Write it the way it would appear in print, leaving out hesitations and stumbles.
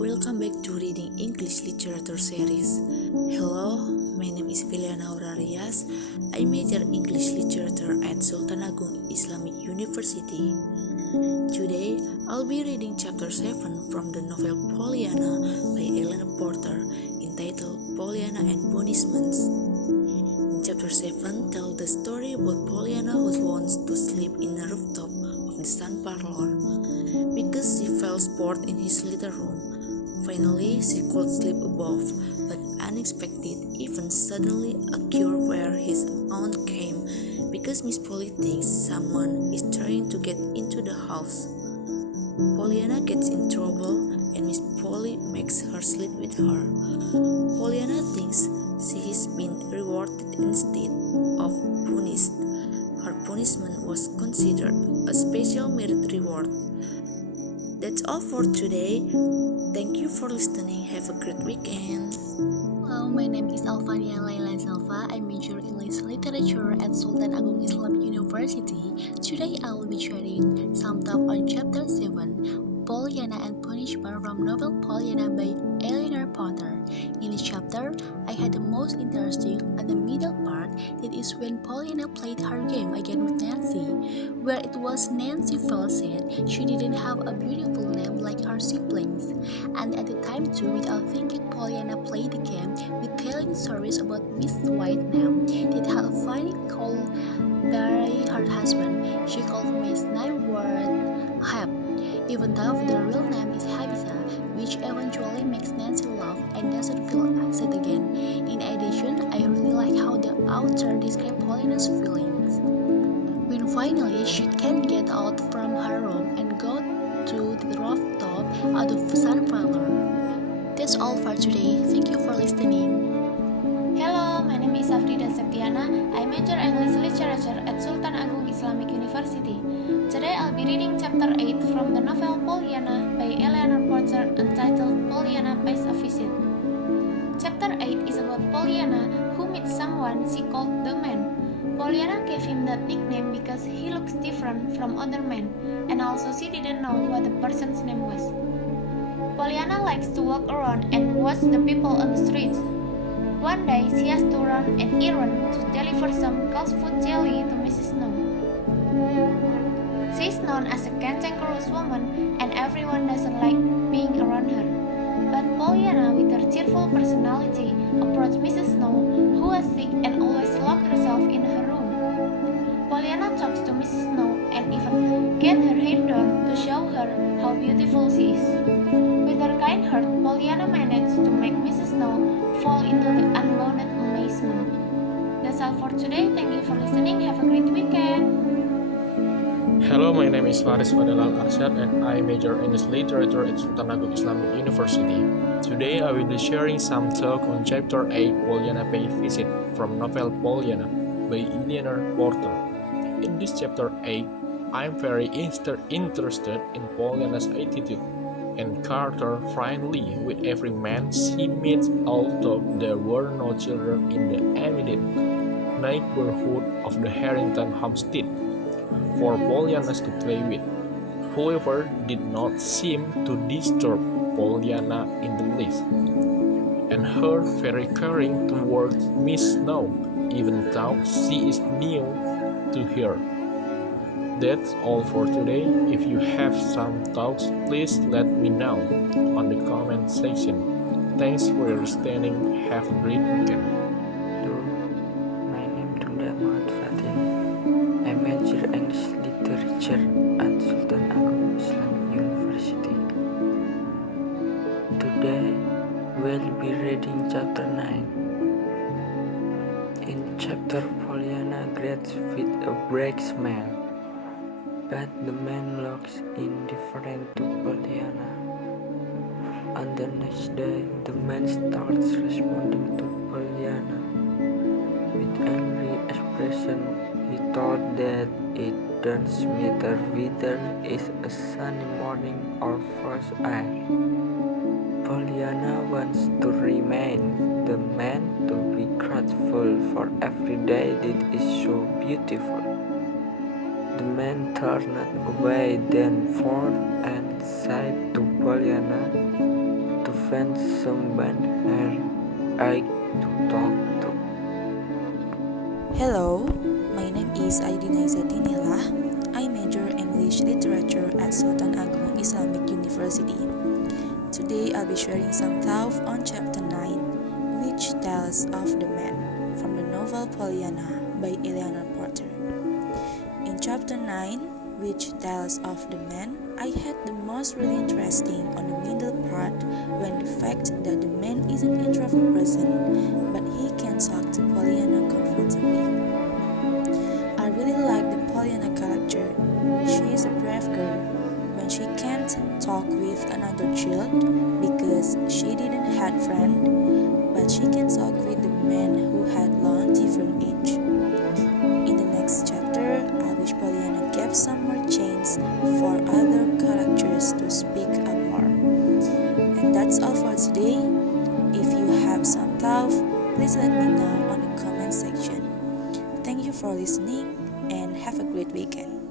Welcome back to Reading English Literature Series. Hello, my name is Firliana. I major English Literature at Sultan Agung Islamic University. Today, I'll be reading Chapter 7 from the novel Pollyanna by Elena Porter, entitled Pollyanna and Punishments. In Chapter 7 tells the story about Pollyanna who wants to sleep in the rooftop of the sun parlor because she felt bored in his little room. Finally, she could sleep above, but unexpected events suddenly occurred where his aunt came because Miss Polly thinks someone is trying to get into the house. Pollyanna gets in trouble and Miss Polly makes her sleep with her. Pollyanna thinks she is being rewarded instead of punished. Her punishment was considered a special merit reward. That's all for today. Thank you for listening. Have a great weekend. Hello, my name is Alfania Silva. I major English Literature at Sultan Agung Islamic University. Today I will be sharing some talk on Chapter 7, Pollyanna and Punishment from novel Pollyanna by Elena Porter. In this chapter, I had the most interesting at the middle part, that is when Pollyanna played her game again with Nancy, where it was Nancy felt sad she didn't have a beautiful name like her siblings, and at the time too, without thinking, Pollyanna played the game with telling stories about Miss White name that had a funny call by her husband. She called Miss name word Hep, even though the real name is Habisa, which eventually makes Nancy laugh and doesn't feel sad again. In addition, I really like how the author described Pollyanna's feelings when finally she can get out from her room and go to the rooftop out of sun parlor. That's all for today. Thank you for listening. Hello, my name is Safrida. I major English Literature at Sultan Agung Islamic University. Today I'll be reading Chapter 8 from the novel Pollyanna by Elena Porter, entitled Pollyanna Pays a Visit. Chapter 8 is about Pollyanna who meets someone she called the Man. Pollyanna gave him that nickname because he looks different from other men, and also she didn't know what the person's name was. Pollyanna likes to walk around and watch the people on the streets. One day, she has to run an errand to deliver some cold food jelly to Mrs. Snow. She is known as a cantankerous woman, and everyone doesn't like being around her. But Pollyanna, with her cheerful personality, approached Mrs. Snow, who was sick and always locked herself in her room. Pollyanna talks to Mrs. Snow and even gets her hair done to show her how beautiful she is. With her kind heart, Pollyanna managed to make Mrs. Snow fall into the unbounded amazement. That's all for today. Thank you for listening. Have a great weekend. Hello, my name is Fharis and I major English Literature at Sultan Agung Islamic University. Today I will be sharing some talk on Chapter 8, Pollyanna Pays a Visit, from novel Pollyanna by Elena Porter. In this Chapter 8, I am very interested in Pollyanna's attitude and character, friendly with every man she meets, although there were no children in the immediate neighborhood of the Harrington homestead for Pollyanna to play with. However, did not seem to disturb Pollyanna in the least, and her very caring towards Miss Snow, even though she is new to her. That's all for today. If you have some thoughts, please let me know on the comment section. Thanks for your listening. Have a great weekend. Hello, my name is Dunda. I major English Literature at Sultan Agung Islamic University. Today, we'll be reading Chapter 9. In chapter, Pollyanna greets with a bright smile, but the man looks indifferent to Pollyanna. On the next day, the man starts responding to Pollyanna with angry expression. He thought that it doesn't matter whether it's a sunny morning or fresh air. Pollyanna wants to remain the man, to be grateful for every day that is so beautiful. The man turned away then forth and said to Pollyanna, find someone her I to talk to. Hello, my name is Aidina Izadinillah. I major English Literature at Sultan Agung Islamic University. Today I'll be sharing some thoughts on chapter 9, which tells of the man, from the novel Pollyanna by Eleanor Porter. In chapter 9, which tells of the man, I had the most really interesting on the middle part when the fact that the man is an introvert person, but he can talk to Pollyanna comfortably. I really like the Pollyanna character. She is a brave girl when she can't talk with another child because she didn't have friend, but she can talk with the man who had long different age. In the next chapter, I wish Pollyanna gave some more chance for other characters to speak up more. And that's all for today. If you have some thoughts, please let me know on the comment section. Thank you for listening and have a great weekend.